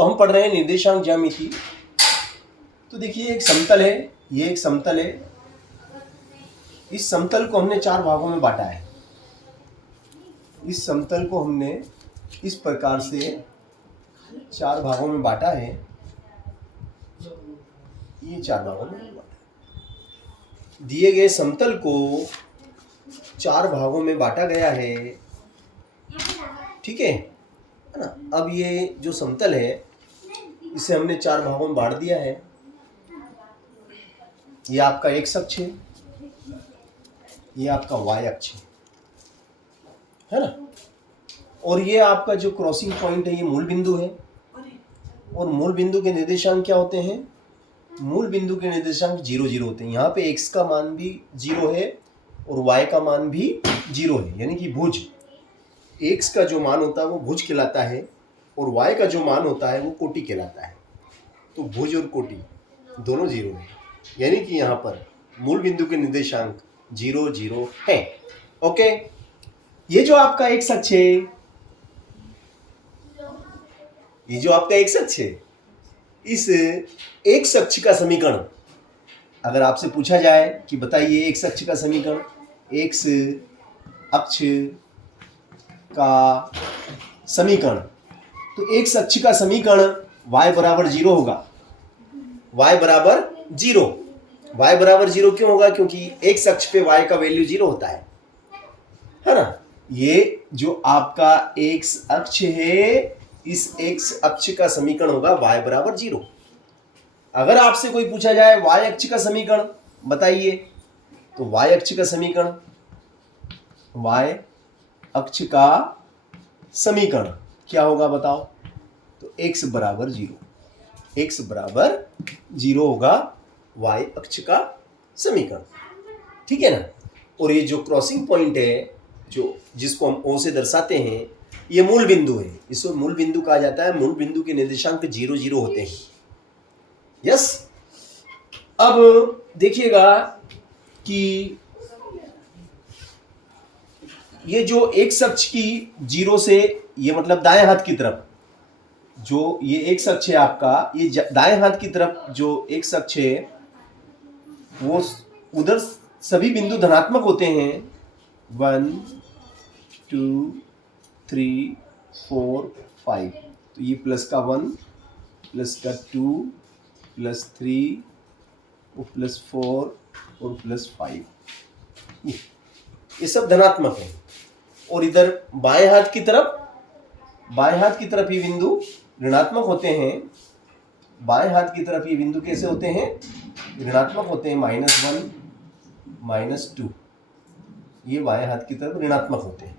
तो हम पढ़ रहे हैं निर्देशांक ज्यामिति। तो देखिए एक समतल है, ये एक समतल है। इस समतल को हमने 4 भागों में बांटा है। इस समतल को हमने इस प्रकार से 4 भागों में बांटा है। ये 4 भागों में बांटा है। दिए गए समतल को 4 भागों में बांटा गया है, ठीक है ना। अब ये जो समतल है इसे हमने 4 भागों में बांट दिया है। ये आपका एक्स अक्ष है, ये आपका वाई अक्ष है ना। और ये आपका जो क्रॉसिंग पॉइंट है ये मूल बिंदु है। और मूल बिंदु के निर्देशांक क्या होते हैं? मूल बिंदु के निर्देशांक 0 0 होते हैं। यहाँ पे x का मान भी 0 है और y का मान भी 0 है, यानी कि भुज। x का जो मान होता है वो भुज कहलाता है और y का जो मान होता है वो कोटि कहलाता है। तो भुज और कोटि दोनों 0 है, यानी कि यहाँ पर मूल बिंदु के निर्देशांक 0 0 है। ओके, ये जो आपका x अक्ष है, ये जो आपका x अक्ष है, इस x अक्ष का समीकरण अगर आपसे पूछा जाए कि बताइए x अक्ष का समीकरण, x अक्ष का समीकरण, तो x अक्ष का समीकरण y बराबर 0 होगा। y बराबर 0, y बराबर 0 क्यों होगा? क्योंकि x अक्ष पे y का वैल्यू 0 होता है ना। ये जो आपका x अक्ष है, इस x अक्ष का समीकरण होगा y बराबर 0। अगर आपसे कोई पूछा जाए y अक्ष का समीकरण बताइए, तो y अक्ष का समीकरण, y अक्ष का समीकरण क्या होगा बताओ? तो x बराबर 0, x बराबर 0 होगा y अक्ष का समीकरण, ठीक है ना। और ये जो क्रॉसिंग पॉइंट है, जो जिसको हम O से दर्शाते हैं, ये मूल बिंदु है। इसको मूल बिंदु कहा जाता है। मूल बिंदु के निर्देशांक 0 0 होते हैं। यस, अब देखिएगा कि ये जो x अक्ष की 0 से, ये मतलब दाएं हाथ की तरफ जो ये x अक्ष है आपका, ये दाएं हाथ की तरफ जो x अक्ष है वो उधर सभी बिंदु धनात्मक होते हैं। 1 2 3 4 5। तो ये प्लस का 1, प्लस का 2, प्लस 3 और प्लस 4 और प्लस 5, ये सब धनात्मक है। और इधर बाएं हाथ की तरफ ये बिंदु ऋणात्मक होते हैं। बाएं हाथ की तरफ ये बिंदु कैसे होते हैं? ऋणात्मक होते हैं। -1 -2, ये बाएं हाथ की तरफ ऋणात्मक होते हैं।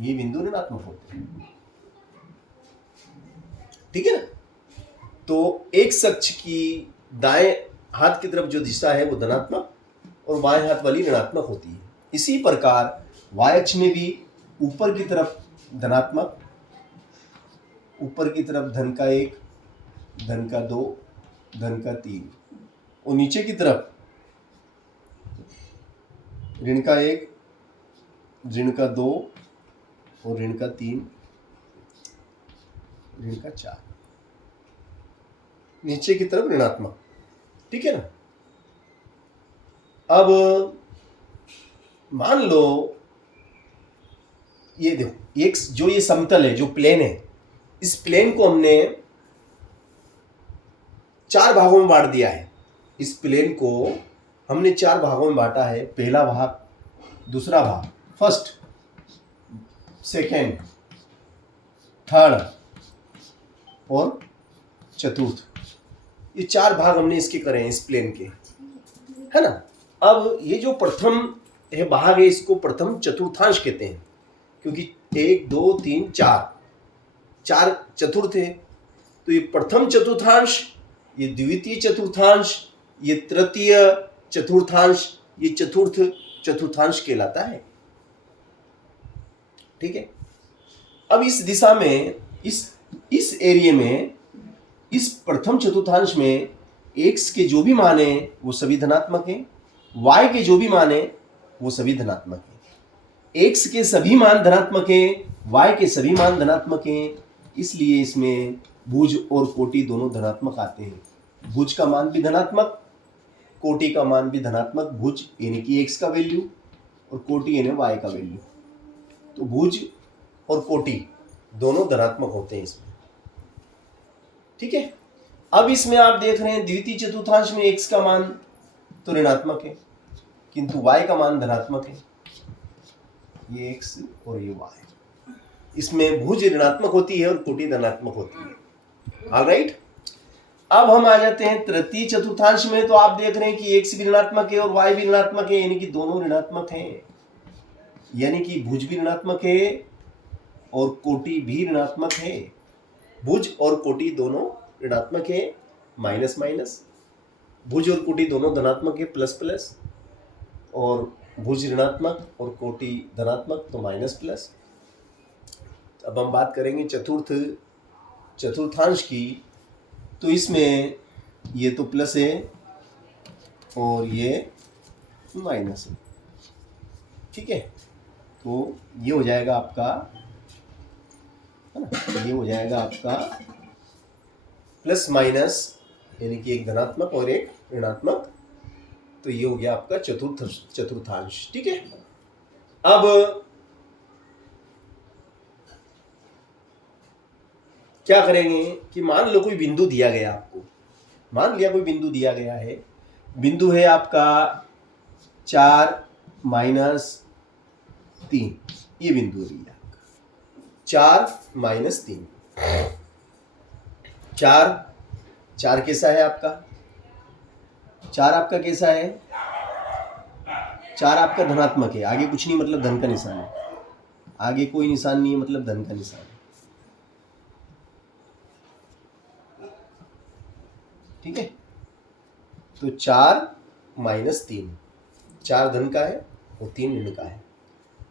ये बिंदु ऋणात्मक होते हैं, ठीक है ना। तो x अक्ष की दाएं हाथ की तरफ जो दिशा है वो धनात्मक और बाएं हाथ वाली ऋणात्मक होती है। इसी प्रकार y अक्ष में भी ऊपर की तरफ धनात्मक, ऊपर की तरफ धन का 1, धन का 2, धन का 3, और नीचे की तरफ ऋण का 1, ऋण का 2 और ऋण का 3, ऋण का 4, नीचे की तरफ ऋणात्मक, ठीक है ना। अब मान लो ये देखो, एक जो ये समतल है, जो प्लेन है, इस प्लेन को हमने 4 भागों में बांट दिया है। इस प्लेन को हमने 4 भागों में बांटा है। पहला भाग, दूसरा भाग, फर्स्ट, सेकेंड, थर्ड और चतुर्थ, ये 4 भाग हमने इसके करे हैं, इस प्लेन के, है ना। अब ये जो प्रथम है भाग है, इसको प्रथम चतुर्थांश कहते हैं, क्योंकि 1 2 3 4 चतुर्थ है। तो ये प्रथम चतुर्थांश, ये द्वितीय चतुर्थांश, ये तृतीय चतुर्थांश, ये चतुर्थ चतुर्थांश कहलाता है, ठीक है। अब इस दिशा में, इस एरिया में, इस प्रथम चतुर्थांश में x के जो भी मान है वो सभी धनात्मक हैं, y के जो भी मान है वो सभी धनात्मक हैं। x के सभी मान धनात्मक हैं, y के सभी मान धनात्मक हैं, इसलिए इसमें भुज और कोटि दोनों धनात्मक आते हैं। भुज का मान भी धनात्मक, कोटि का मान भी धनात्मक। भुज यानी कि x का वैल्यू और कोटि यानी y का वैल्यू। तो भुज और कोटि दोनों धनात्मक होते हैं इसमें। ठीक है, अब इसमें आप देख रहे हैं द्वितीय चतुर्थांश में x का मान तो ऋणात्मक है, किंतु y का मान धनात्मक है। ये x और ये y, इसमें भुज ऋणात्मक होती है और कोटि धनात्मक होती है। ऑलराइट, अब हम आ जाते हैं तृतीय चतुर्थांश में। तो आप देख रहे हैं कि x भी ऋणात्मक है और y भी ऋणात्मक है, यानी कि दोनों ऋणात्मक हैं। यानी कि भुज भी ऋणात्मक है और कोटि भी ऋणात्मक है। भुज और कोटि दोनों ऋणात्मक है, माइनस माइनस। भुज और कोटि दोनों धनात्मक है, प्लस प्लस। और भुज ऋणात्मक और कोटि धनात्मक, तो माइनस प्लस। अब हम बात करेंगे चतुर्थांश की। तो इसमें ये तो प्लस है और ये माइनस है। ठीक है, तो ये हो जाएगा आपका, है ना, ये हो जाएगा आपका प्लस माइनस, यानी कि एक धनात्मक और एक ऋणात्मक। तो ये हो गया आपका चतुर्थांश। ठीक है, अब क्या करेंगे कि मान लो कोई बिंदु दिया गया आपको, मान लिया कोई बिंदु दिया गया है। बिंदु है आपका 4 - 3, ये बिंदु है आपका 4 - 3। 4 कैसा है आपका? 4 आपका कैसा है? 4 आपका धनात्मक है, आगे कुछ नहीं, मतलब धन का निशान है। आगे कोई निशान नहीं है, मतलब धन का निशान है। ठीक है, तो 4 - 3, 4 धन का है और 3 ऋण का है,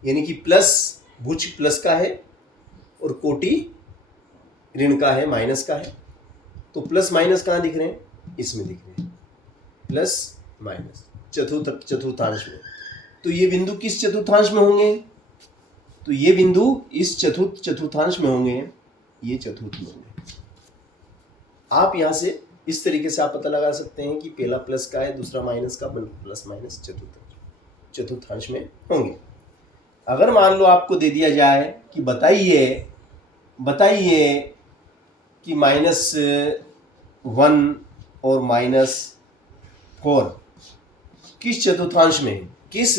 यानी कि प्लस, भुज प्लस का है और कोटि ऋण का है, माइनस का है। तो प्लस माइनस कहाँ दिख रहे हैं? इसमें दिख रहे हैं, प्लस माइनस चतुर्थांश में। तो ये बिंदु किस चतुर्थांश में होंगे? तो ये बिंदु इस चतुर्थांश में होंगे, ये चतुर्थ में होंगे। आप यहाँ से इस तरीके से आप पता लगा सकते हैं कि पहला प्लस का है, दूसरा माइनस का, प्लस माइनस चतुर्थांश में होंगे। अगर मान लो आपको दे दिया जाए कि बताइए कि -1 और -4 किस चतुर्थांश में है? किस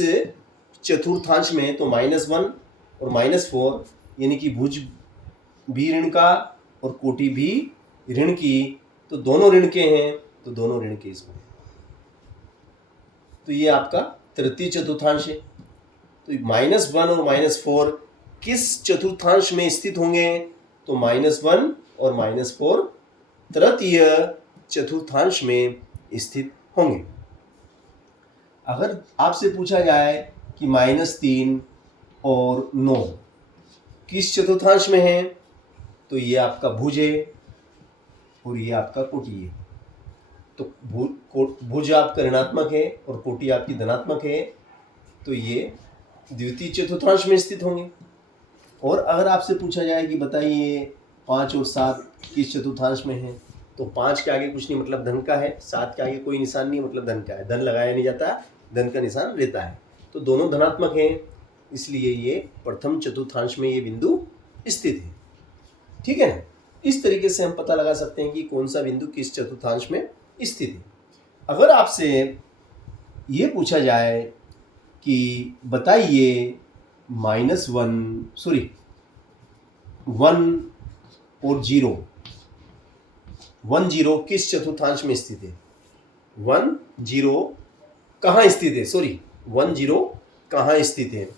चतुर्थांश में है? तो -1 और -4, यानी कि भुज भी ऋण का और कोटि भी ऋण की, तो दोनों ऋण के हैं, तो दोनों ऋण के इसमें। तो ये आपका तृतीय चतुर्थांश है। तो -1 और -4 किस चतुर्थांश में स्थित होंगे? तो -1 और -4 तृतीय चतुर्थांश में स्थित होंगे। अगर आपसे पूछा जाए कि -3 और 9 किस चतुर्थांश में है? तो ये आपका भुज है और ये आपका कोटि है। तो भुज आपका ऋणात्मक है और कोटि आपकी धनात्मक है, तो ये द्वितीय चतुर्थांश में स्थित होंगे। और अगर आपसे पूछा जाए कि बताइए 5 और 7 किस चतुर्थांश में है? तो 5 के आगे कुछ नहीं, मतलब धन का है। 7 के आगे कोई निशान नहीं, मतलब धन का है। धन लगाया नहीं जाता, धन का निशान रहता है। तो दोनों धनात्मक हैं, इसलिए ये प्रथम चतुर्थांश में ये बिंदु स्थित है। ठीक है ना? इस तरीके से हम पता लगा सकते हैं कि कौन सा बिंदु किस चतुर्थांश में स्थित है। अगर आपसे ये पूछा जाए कि बताइए -1 और 0 किस चतुर्थांश में स्थित है? 10 कहाँ स्थित है? 10 कहाँ स्थित है?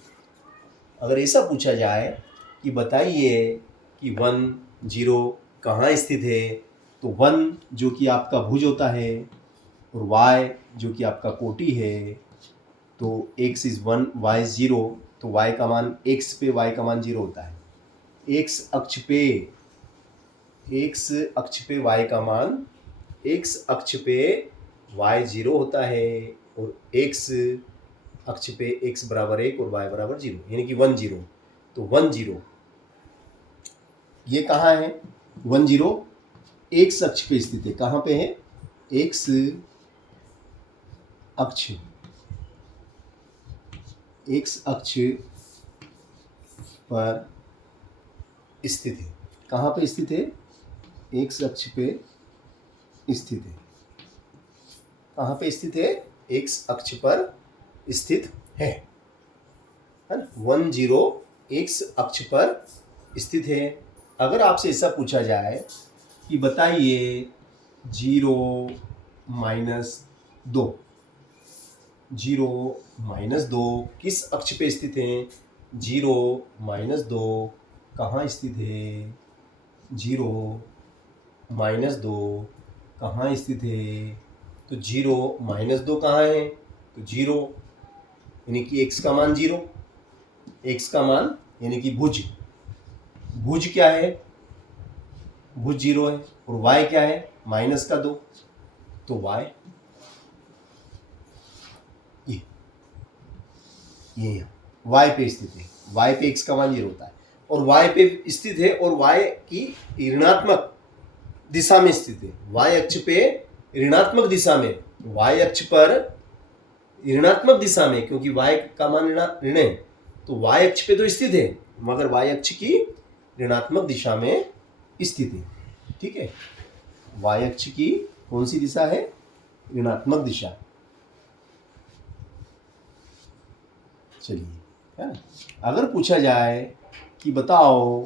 अगर ऐसा पूछा जाए कि बताइए कि 10 कहाँ स्थित है, तो 1 जो कि आपका भुज होता है और y जो कि आपका कोटि है, तो x is 1, y is 0, तो y का मान x पे y का मान 0 होता है। x अक्ष पे y का मान, x अक्ष पे y 0 होता है और x अक्ष पे x बराबर 1 और y बराबर 0, यानी कि 10। तो 10 ये कहाँ है? 10 एक्स अक्ष पे स्थित है। कहाँ पे है? एक्स अक्ष, एक्स अक्ष पर स्थित है। कहाँ पे स्थित है? एक्स अक्ष पे स्थित है। कहाँ पे स्थित है? एक्स अक्ष पर स्थित है ना। 10 एक्स अक्ष पर स्थित है। अगर आपसे ऐसा पूछा जाए कि बताइए 0 -2, 0 -2 किस अक्ष पे स्थित है? 0 -2 कहाँ स्थित है? 0 -2 कहाँ स्थित है? तो 0 -2 कहाँ है? तो 0 यानी कि x का मान 0, x का मान यानी कि भुज, भुज क्या है? भुज 0 है। और y क्या है? -2, तो y ये y पे स्थित है। y पे x का मान 0 होता है और y पे स्थित है और y की ऋणात्मक दिशा में स्थित है। y अक्ष पे ऋणात्मक दिशा में, y अक्ष पर ऋणात्मक दिशा में, क्योंकि y का मान ऋण है तो y अक्ष पे तो स्थित है मगर y अक्ष की ऋणात्मक दिशा में स्थित है। ठीक है, y अक्ष की कौन सी दिशा है? ऋणात्मक दिशा। चलिए, है ना। अगर पूछा जाए कि बताओ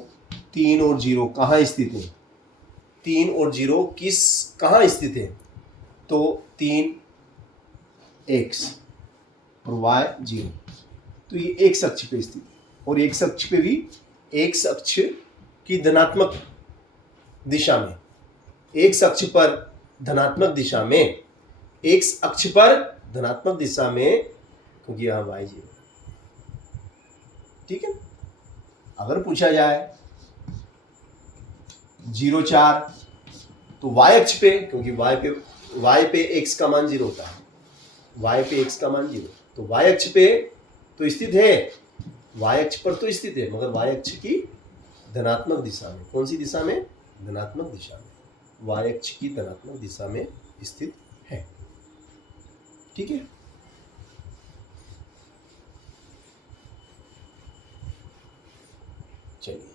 3 और 0 कहाँ स्थित है? 3 और 0 किस कहाँ स्थित है? तो 3 x और y 0, तो ये x अक्ष पे स्थित है और x अक्ष पे भी x अक्ष की धनात्मक दिशा में, x अक्ष पर धनात्मक दिशा में, x अक्ष पर धनात्मक दिशा में, क्योंकि यहाँ y 0। ठीक है, अगर पूछा जाए 0 4 तो y अक्ष पे, क्योंकि y पे x का मान 0 होता है, y पे x का मान 0, तो y अक्ष पे तो स्थित है, y अक्ष पर तो स्थित है मगर y अक्ष की धनात्मक दिशा में। कौन सी दिशा में? धनात्मक दिशा में, y अक्ष की धनात्मक दिशा में स्थित है। ठीक है, चलिए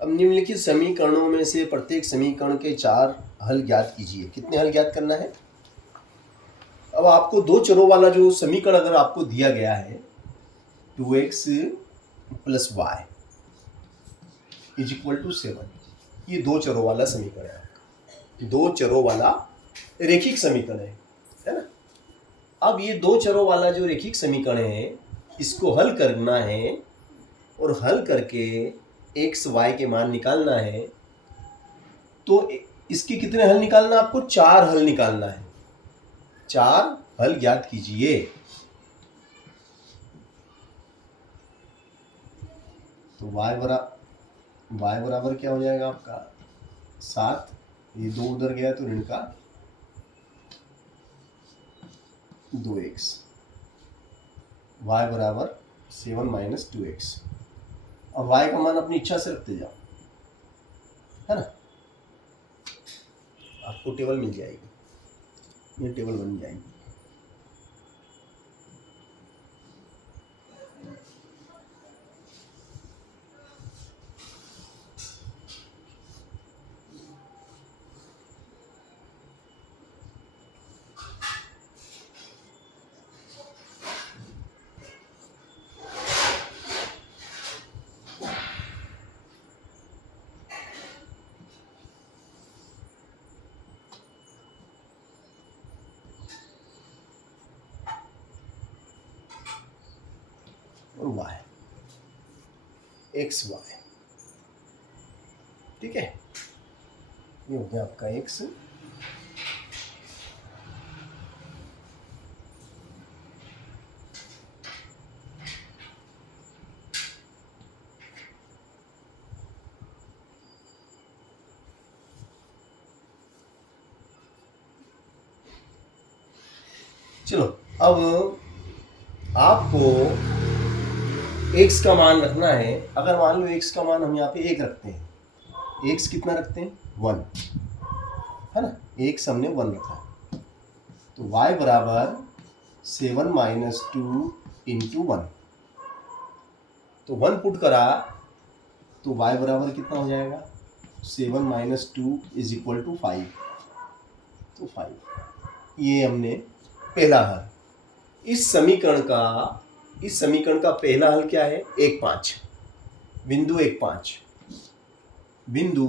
अब निम्नलिखित समीकरणों में से प्रत्येक समीकरण के 4 हल ज्ञात कीजिए। कितने हल ज्ञात करना है? अब आपको दो चरों वाला जो समीकरण अगर आपको दिया गया है 2x + y = 7, ये दो चरों वाला समीकरण है, दो चरों वाला रेखिक समीकरण है ना। अब ये दो चरों वाला जो रेखिक समीकरण है इसको हल करना है और हल करके x y के मान निकालना है। तो इसके कितने हल निकालना? आपको 4 हल निकालना है। 4 हल ज्ञात कीजिए। तो y बराबर क्या हो जाएगा आपका? 7, ये 2 उधर गया तो ऋण का 2x, y बराबर 7 - 2x। अब y का मान अपनी इच्छा से रखते जाओ, है ना। आपको टेबल मिल जाएगी, ये टेबल बन जाएगी। और y x y, ठीक है, ये हो गया आपका x, चलो अब आपको x का मान रखना है। अगर मान लो x का मान हम यहाँ पे 1 रखते हैं, x कितना रखते हैं 1, है ना, x हमने 1 रखा, तो y बराबर 7 माइनस 2 इंटू 1, तो 1 पुट करा तो y बराबर कितना हो जाएगा 7 माइनस 2 इज इक्वल टू 5, तो 5। ये हमने पहला हल। इस समीकरण का पहला हल क्या है 1 5, बिंदु 1 5, बिंदु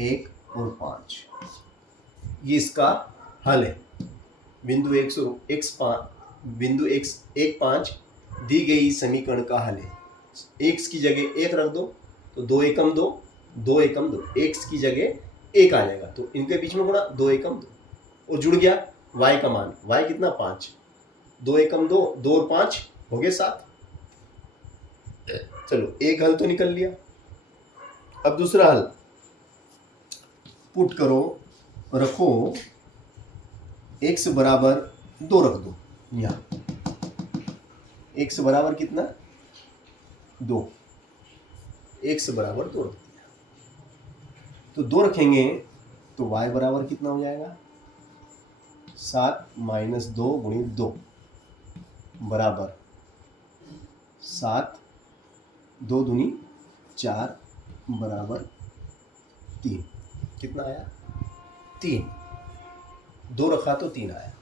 1 और 5, ये इसका हल है। बिंदु 1 5 दी गई समीकरण का हल है। x की जगह 1 रख दो तो 2 एकम 2, 2 एकम 2, x की जगह 1 आ जाएगा, तो इनके बीच में गुणा 2 एकम 2 और जुड़ गया y का मान, y कितना 5, 2 एकम 2, 2 और 5 हो गए 7। चलो एक हल तो निकल लिया। अब दूसरा हल पुट करो, रखो x बराबर 2 रख दो, यहाँ x बराबर कितना 2, x बराबर 2 रख दिया, तो 2 रखेंगे तो y बराबर कितना हो जाएगा 7 माइनस 2 गुणित 2 बराबर 7, 2 दूनी 4 बराबर 3। कितना आया 3, 2 रखा तो 3 आया,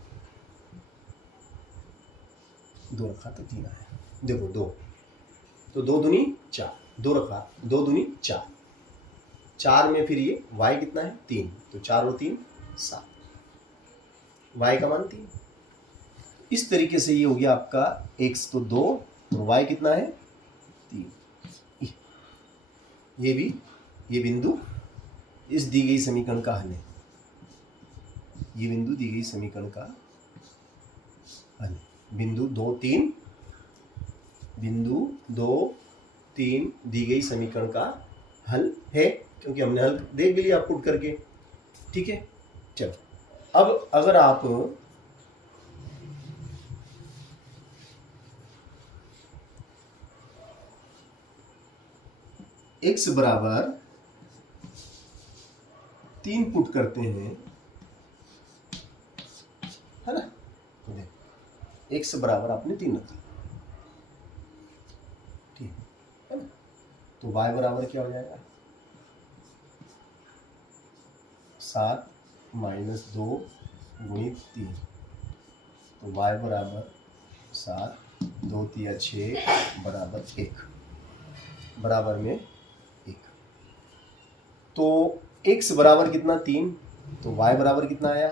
2 रखा तो 3 आया, देखो 2, तो 2 दूनी 4, 2 रखा 2 दूनी 4, 4 में फिर ये y कितना है 3, तो 4 और 3 7, y का मान 3। इस तरीके से ये हो गया आपका x तो 2 और y कितना है 3। ये बिंदु इस दी गई समीकरण का हल है, ये बिंदु दी गई समीकरण का हल है। बिंदु 2 3 दी गई समीकरण का हल है, क्योंकि हमने हल देख भी लिया पुट करके। ठीक है, चलो अब अगर आप x बराबर 3 पुट करते हैं, है ना, x बराबर आपने 3 रख दिया, ठीक है ना, तो y बराबर क्या हो जाएगा 7 माइनस 2 गुणित 3, तो y बराबर 7, 2 3 6 बराबर 1, बराबर में 1, तो x बराबर कितना 3, तो y बराबर कितना आया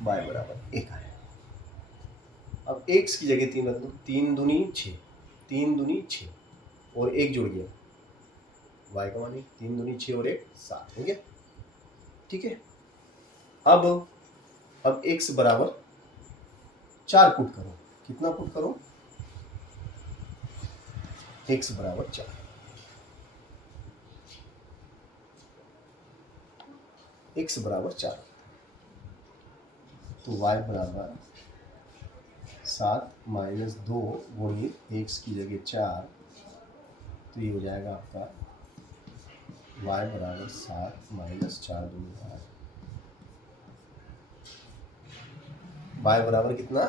y बराबर 1 आया। अब x की जगह 3 रख दो, 3 दूनी 6, 3 दूनी 6 और 1 जुड़ गया, y का मान 1, 3 दूनी 6 और 1 7 हो गया। ठीक है, अब x बराबर 4 पुट करो, कितना पुट करो x बराबर 4, x बराबर 4, तो y बराबर 7 माइनस 2 गुणित x की जगह 4, तो ये हो जाएगा आपका y बराबर 7 माइनस 4 दूनी 8, y बराबर कितना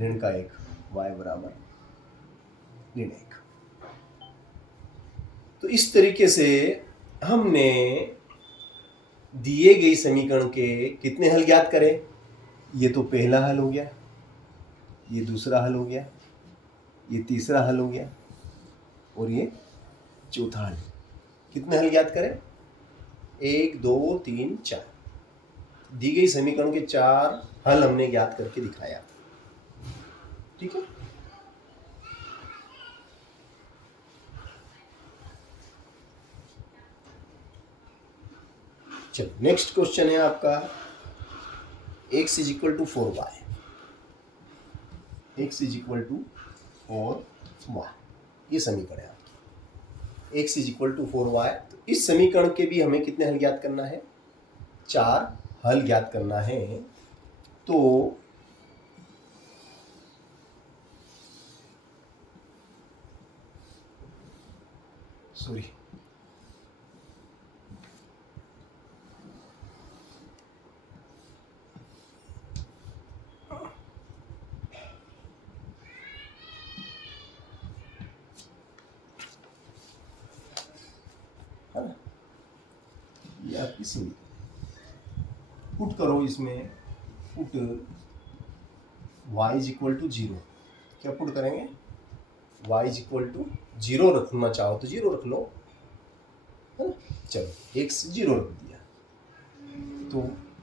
ऋण का 1, y बराबर ऋण 1। तो इस तरीके से हमने दिए गई समीकरण के कितने हल ज्ञात करें। ये तो पहला हल हो गया, ये दूसरा हल हो गया, ये तीसरा हल हो गया और ये चौथा हल। कितने हल ज्ञात करें 1 2 3 4, दी गई समीकरण के 4 हल हमने ज्ञात करके दिखाया। ठीक है, चलो नेक्स्ट क्वेश्चन है आपका x is equal to 4y, x is equal to 4y, ये समीकरण है आपकी। x is equal to 4y, तो इस समीकरण के भी हमें कितने हल ज्ञात करना है? 4 हल ज्ञात करना है। तो सॉरी, है ना, ये आपकी समीकरण पुट करो इसमें, put y is equal to 0। क्या पुट करेंगे? y इज इक्वल टू 0 रखना चाहो तो 0 रख लो, है ना। चलो x 0 रख दिया, तो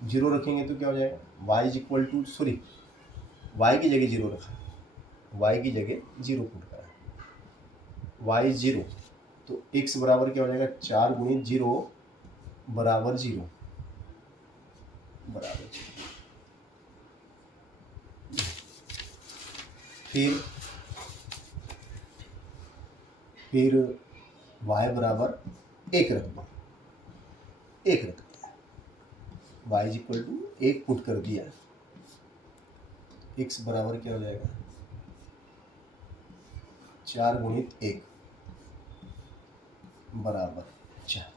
0 रखेंगे तो क्या हो जाएगा? y is equal to, sorry, y की जगह 0 रखा, y की जगह 0 पुट करा, y 0, तो x बराबर क्या हो जाएगा? 4 गुणित 0 बराबर 0, बराबर 0। फिर y बराबर 1 रख दो, 1 रख दिया, y is equal to 1 put कर दिया, x बराबर क्या हो जाएगा? 4 गुणित 1 बराबर 4,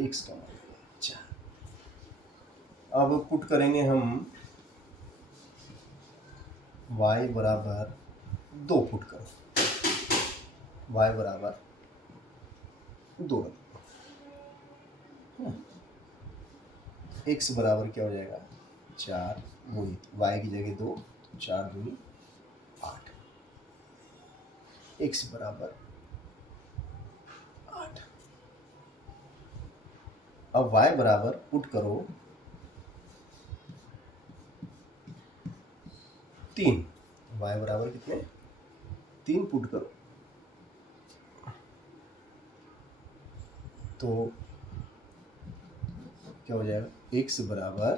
x का मान 4। अब पुट करेंगे हम y बराबर 2 पुट करो, y बराबर 2 रख दो, x बराबर क्या हो जाएगा? 4 गुणित y की जगह 2, 4 गुणित 8, x बराबर 8। अब y बराबर पुट करो 3, y बराबर कितने? 3 पुट करो, तो क्या हो जाएगा? x बराबर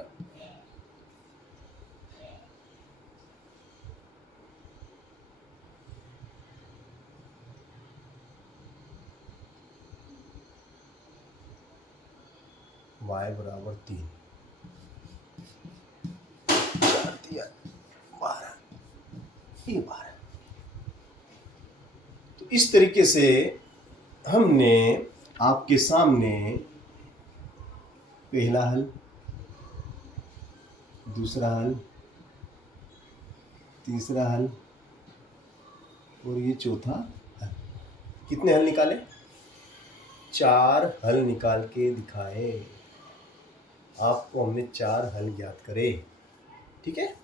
y बराबर 3, 4 दिया 12, ये 12। तो इस तरीके से हमने आपके सामने पहला हल, दूसरा हल, तीसरा हल और ये चौथा हल, कितने हल निकाले? 4 हल निकाल के दिखाए आपको हमने, 4 हल ज्ञात करे। ठीक है,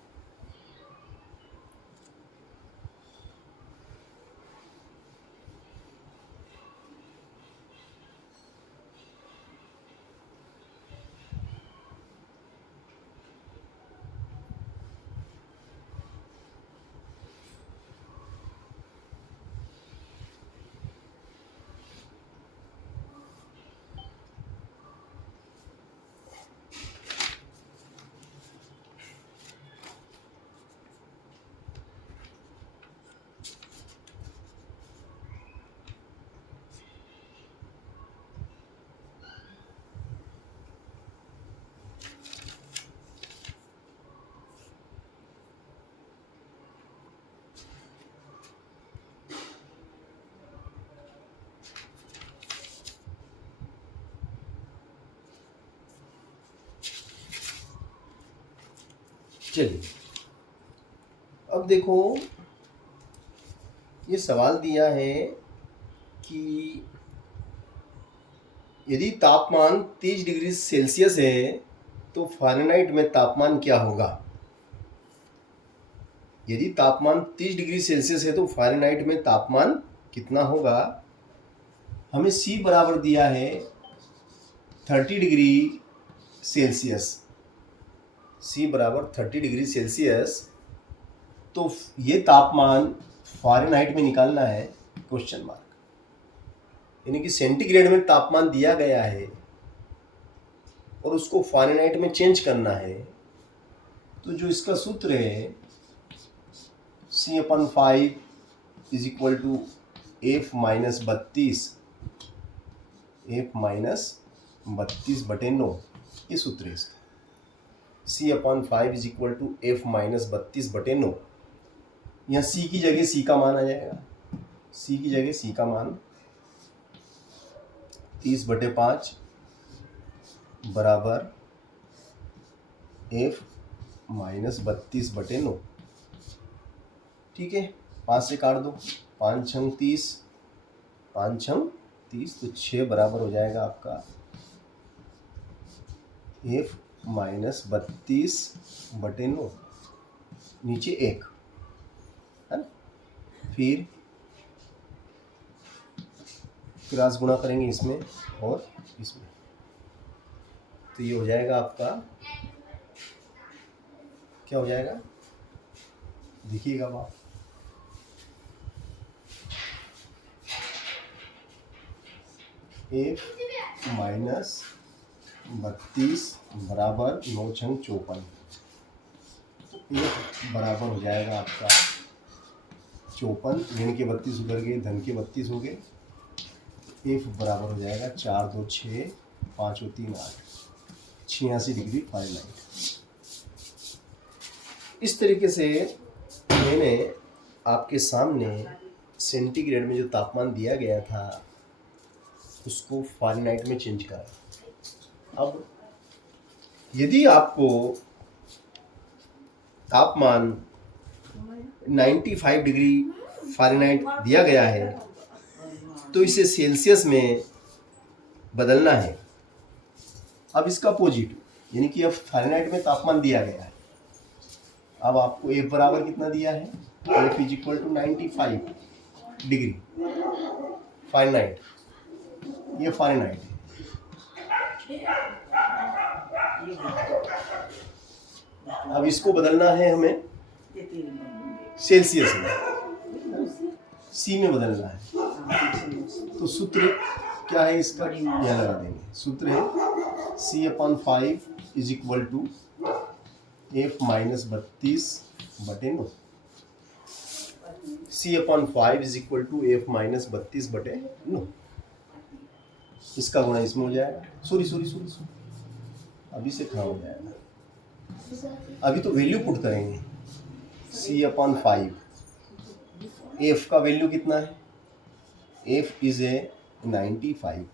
चलिए अब देखो, ये सवाल दिया है कि यदि तापमान 30 डिग्री सेल्सियस है तो फ़ारेनहाइट में तापमान क्या होगा? यदि तापमान 30 डिग्री सेल्सियस है तो फ़ारेनहाइट में तापमान कितना होगा? हमें C बराबर दिया है 30 डिग्री सेल्सियस, C बराबर 30 डिग्री सेल्सियस, तो ये तापमान फ़ारेनहाइट में निकालना है, क्वेश्चन मार्क, यानी कि सेंटीग्रेड में तापमान दिया गया है और उसको फ़ारेनहाइट में चेंज करना है। तो जो इसका सूत्र है C/5 is equal to F - 32 F minus 32/9, ये सूत्र है इसका। C/5 is equal to F minus 32/9। यहाँ सी की जगह सी का मान आ जाएगा, सी की जगह सी का मान 30/5 बराबर एफ माइनस 32/9। ठीक है, 5 से काट दो, 5 छंग 30, 5 छंग 30 तो 6 बराबर हो जाएगा आपका एफ माइनस 32/9, नीचे 1 है ना। फिर क्रॉस गुणा करेंगे इसमें और इसमें, तो ये हो जाएगा आपका, क्या हो जाएगा देखिएगा आप, एफ माइनस 32 बराबर 9 छंग 54, एफ बराबर हो जाएगा आपका 54, ऋण के 32 उधर गए, धन के 32 हो गए, एफ बराबर हो जाएगा 4 2 6 5 और 3 8, 86 डिग्री फ़ारेनहाइट। इस तरीके से मैंने आपके सामने सेंटीग्रेड में जो तापमान दिया गया था उसको फ़ारेनहाइट में चेंज करा। अब यदि आपको तापमान 95 डिग्री फ़ारेनहाइट दिया गया है तो इसे सेल्सियस में बदलना है। अब इसका अपोजिट, यानी कि अब फ़ारेनहाइट में तापमान दिया गया है, अब आपको एफ बराबर कितना दिया है, F is equal to 95 degree Fahrenheit, ये फ़ारेनहाइट है। अब इसको बदलना है हमें सेल्सियस में, सी में बदलना है, तो सूत्र क्या है इसका, यहाँ लगा देंगे। सूत्र है C/5 is equal to F minus 32/9, C/5 is equal to F minus 32/9, इसका गुणा इसमें हो जाएगा, सॉरी अभी से खराब हो जाएगा, अभी तो वैल्यू पुट करेंगे। C/5, एफ का वैल्यू कितना है, एफ इज ए 95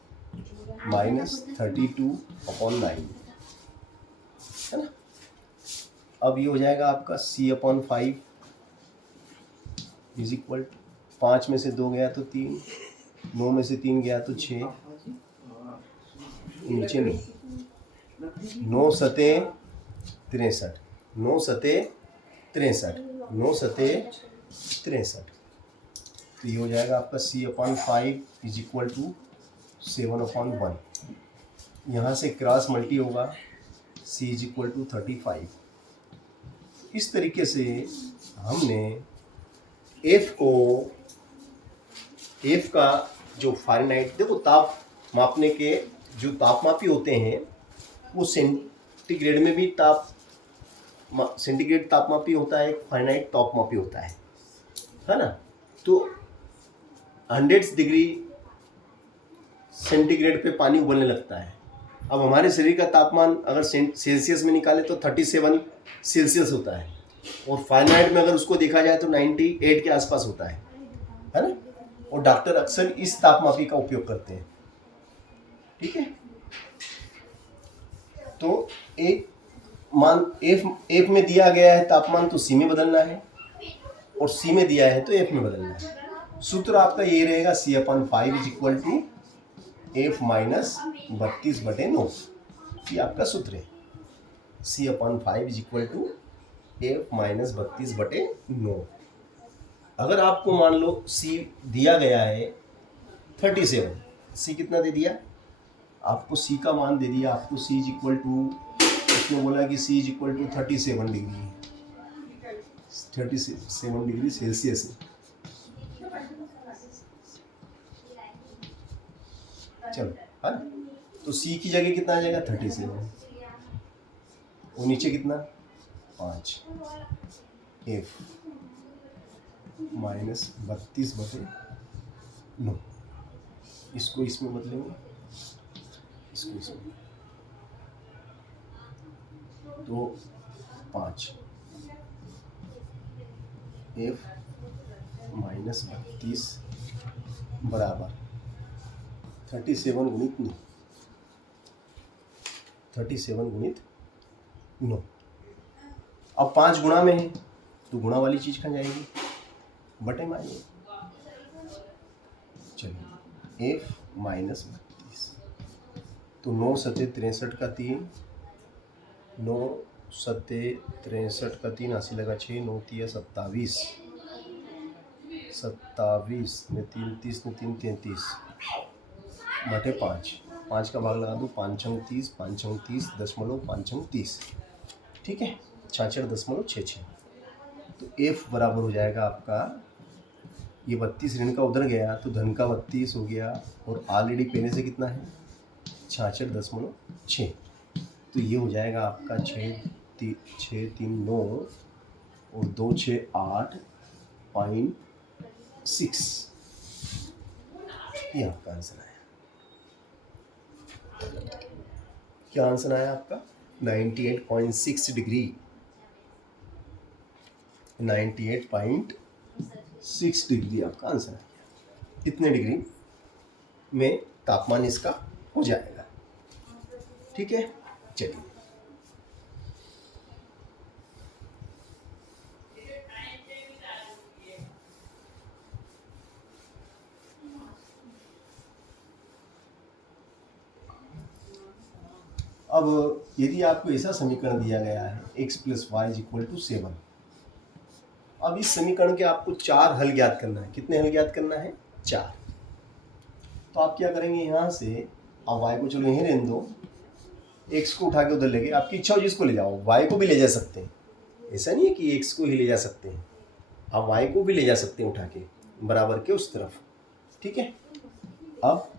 माइनस 32/9 है ना। अब ये हो जाएगा आपका C/5 इज इक्वल टू 5 में से 2 गया तो 3, 9 में से 3 गया तो 6, नीचे नहीं, 9 सते 63, 9 सते 63, 9 सते 63, तो ये हो जाएगा आपका C/5 इज इक्वल टू 7/1, यहाँ से क्रॉस मल्टी होगा, C इज इक्वल टू 35। इस तरीके से हमने एफ का जो फ़ारेनहाइट, देखो ताप मापने के जो तापमापी होते हैं वो सेंटीग्रेड में भी सेंटीग्रेड तापमापी होता है, फ़ारेनहाइट तापमापी होता है ना। तो 100 डिग्री सेंटीग्रेड पे पानी उबलने लगता है। अब हमारे शरीर का तापमान अगर सेल्सियस में निकाले तो 37 सेल्सियस होता है, और फ़ारेनहाइट में अगर उसको देखा जाए तो 98 के आसपास होता है ना। और डॉक्टर अक्सर इस तापमापी का उपयोग करते हैं, ठीक है। तो एक मान एफ में दिया गया है तापमान, तो सी में बदलना है, और सी में दिया है तो एफ में बदलना है। सूत्र आपका ये रहेगा C/5 is equal to F minus 32/9, ये आपका सूत्र है। C/5 is equal to F minus 32/9। अगर आपको मान लो सी दिया गया है 37, सी कितना दे दिया आपको, सी का मान दे दिया आपको, सी इज इक्वल टू, उसने बोला कि C is equal to 37 degree, 37 degree Celsius है। चलो है ना, तो सी की जगह कितना आ जाएगा 37, और नीचे कितना 5, एफ माइनस 32/9, इसको इसमें बदलेंगे, इसको इसमें, तो 5 f -32 बराबर 37 गुणित 9, 37 गुणित 9। अब 5 गुणा में है तो गुणा वाली चीज कहाँ जाएगी, बटे में आएगी। चलिए f -32, तो 9 सत्ते 63 का 3, 9 सत्ते 63 का 3, 80 लगा 6, 9 तिया 27, 27 में 3 30 में 3 33 बटे 5, 5 का भाग लगा दो, 5 छंग 30, 5 छंग 30 दशमलव 5 छंग 30, ठीक है, 66.66। तो f बराबर हो जाएगा आपका, ये 32 ऋण का उधर गया तो धन का 32 हो गया, और ऑलरेडी पहले से कितना है 66.6, तो ये हो जाएगा आपका 6 3 9 और 2 6 8.6, ये आपका आंसर आया। क्या आंसर आया आपका, 98.6 डिग्री, 98.6 डिग्री आपका आंसर है। इतने डिग्री में तापमान इसका हो जाएगा, ठीक है। चलिए अब यदि आपको ऐसा समीकरण दिया गया है x + y = 7, अब इस समीकरण के आपको 4 हल ज्ञात करना है। कितने हल ज्ञात करना है, 4। तो आप क्या करेंगे, यहाँ से आप y को चलो यहीं रहने दो, x को उठा के उधर ले गए, आपकी इच्छा हो जिसको ले जाओ, y को भी ले जा सकते हैं, ऐसा नहीं है कि x को ही ले जा सकते हैं, आप y को भी ले जा सकते हैं उठा के बराबर के उस तरफ, ठीक है। अब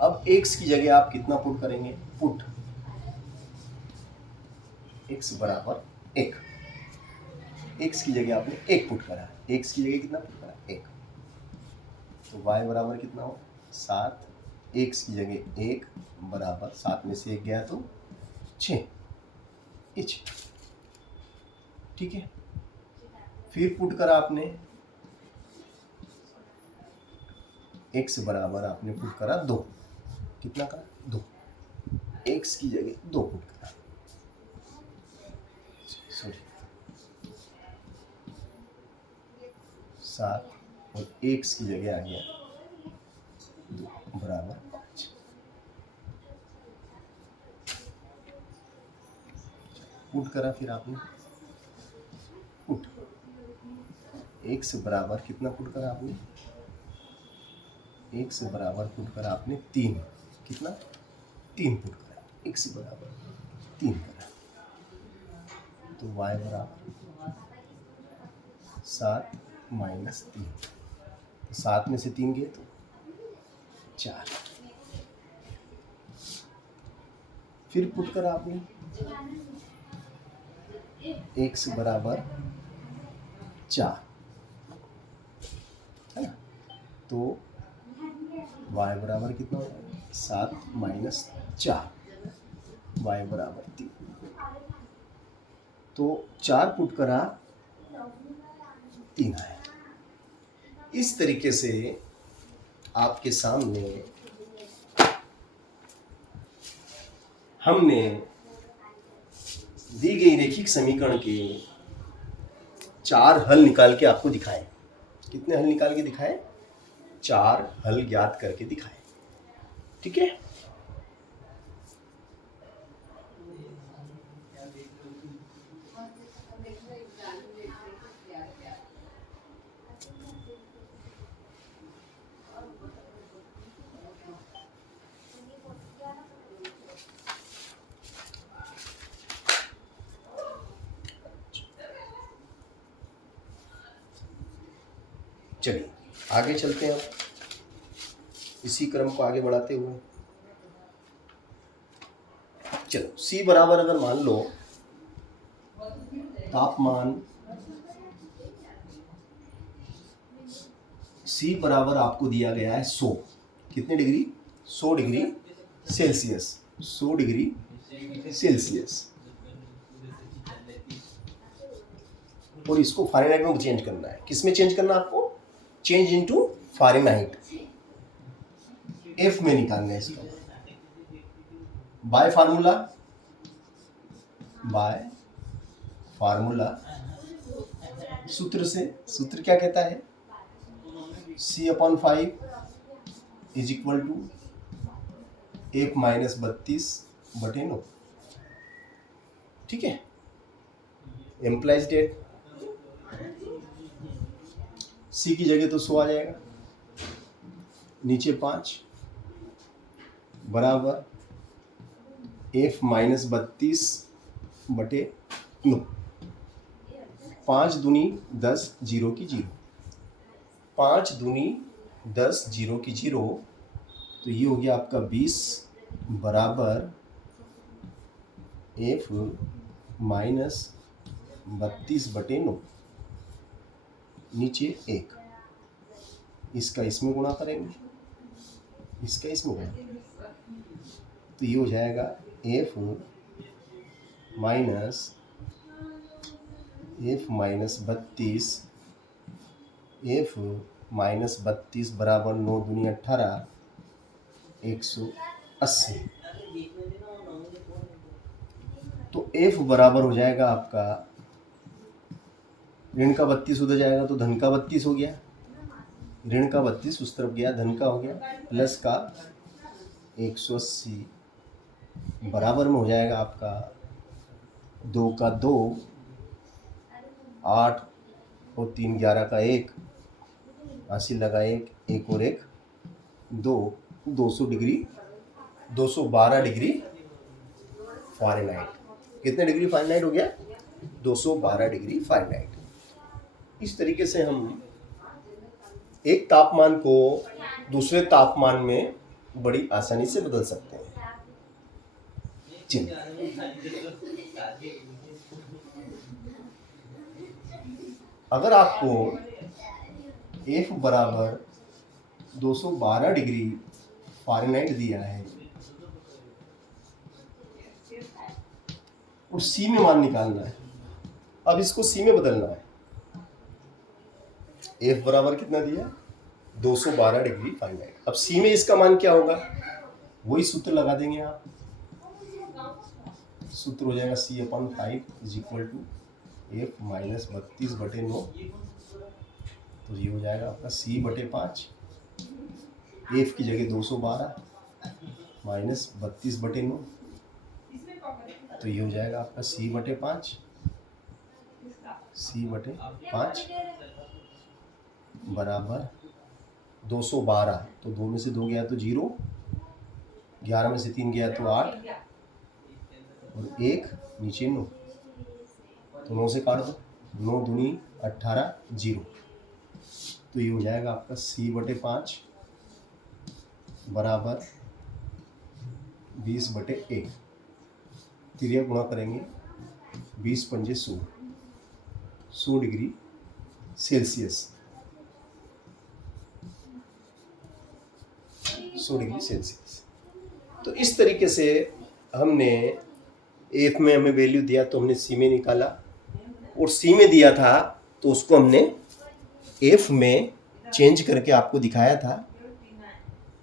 अब x की जगह आप कितना पुट करेंगे, पुट x बराबर 1, x की जगह आपने 1 पुट करा, x की जगह कितना पुट करा, 1, तो y बराबर कितना हो 7, x की जगह 1 बराबर 7 में से 1 गया तो 6, ठीक है। फिर पुट करा आपने x बराबर आपने पुट करा 2, कितना करा 2, x की जगह 2 पुट करा, सॉरी 7 और x की जगह आ गया 2 बराबर 5, पुट करा फिर आपने, पुट x बराबर कितना पुट करा आपने, x बराबर पुट करा आपने 3, कितना 3 पुट करा, x बराबर 3 करा, तो y बराबर 7 - 3, तो 7 में से 3 गए तो 4, फिर पुट करा आपने x बराबर 4, है ना, तो y बराबर कितना होगा 7 - 4, y बराबर 3, तो 4 पुट करा 3 आया। इस तरीके से आपके सामने हमने दी गई रैखिक समीकरण के 4 हल निकाल के आपको दिखाए। कितने हल निकाल के दिखाए? 4 हल ज्ञात करके दिखाए। ठीक है, चलिए आगे चलते हैं। अब इसी क्रम को आगे बढ़ाते हुए चलो C बराबर अगर मान लो तापमान C बराबर आपको दिया गया है 100, कितने degree? 100 degree Celsius, 100 degree Celsius, और इसको फ़ारेनहाइट में चेंज करना है। किस में चेंज करना है आपको? चेंज इनटू फ़ारेनहाइट, F में निकालना है इसका। बाय फार्मूला सूत्र से, सूत्र क्या कहता है? C/5 is equal to F-32/9। ठीक है, एम्प्लाइज डेट C की जगह तो 100 आ जाएगा, नीचे 5 बराबर F-32/9। 5 दूनी 10, 0 की 0, 5 दूनी 10, 0 की 0, तो ये हो गया आपका 20 बराबर F-32/9, नीचे 1, इसका इसमें गुणा करेंगे, इसका इसमें गुणा, तो ये हो जाएगा F-32 बराबर 9 दूनी 18, 180। तो F बराबर हो जाएगा आपका, ऋण का 32 उधर जाएगा तो धन का 32 हो गया, ऋण का 32 उस तरफ गया, धन का हो गया, प्लस का 180 बराबर में हो जाएगा आपका 2 का 2, 8 और 3 11 का 1, 80 लगा 1, 1 और 1 2, 200 डिग्री, 212 डिग्री फ़ारेनहाइट। कितने डिग्री फ़ारेनहाइट हो गया? 212 डिग्री फ़ारेनहाइट। इस तरीके से हम एक तापमान को दूसरे तापमान में बड़ी आसानी से बदल सकते हैं। चलिए अगर आपको F बराबर 212 डिग्री फ़ारेनहाइट दिया है और C में मान निकालना है, अब इसको C में बदलना है। F बराबर कितना दिया? 212 डिग्री फ़ारेनहाइट। अब C में इसका मान क्या होगा? वही सूत्र लगा देंगे आप, सूत्र हो जाएगा C/5 is equal to F-32/9, तो ये हो जाएगा आपका C/5, F की जगह 212 माइनस 32/9, तो ये हो जाएगा आपका C/5 बराबर 212, तो 2 में से 2 गया तो 0, 11 में से 3 गया तो 8 और 1 नीचे 9, तो 9 से काट दो, 9 दूनी 18, 0, तो ये हो जाएगा आपका C/5 बराबर 20/1, तिरिया गुणा करेंगे, 20 पंजे 100, 100 डिग्री सेल्सियस, 100 डिग्री सेल्सियस। तो इस तरीके से हमने F में हमें वैल्यू दिया तो हमने C में निकाला, और C में दिया था तो उसको हमने F में चेंज करके आपको दिखाया था।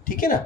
ठीक है ना।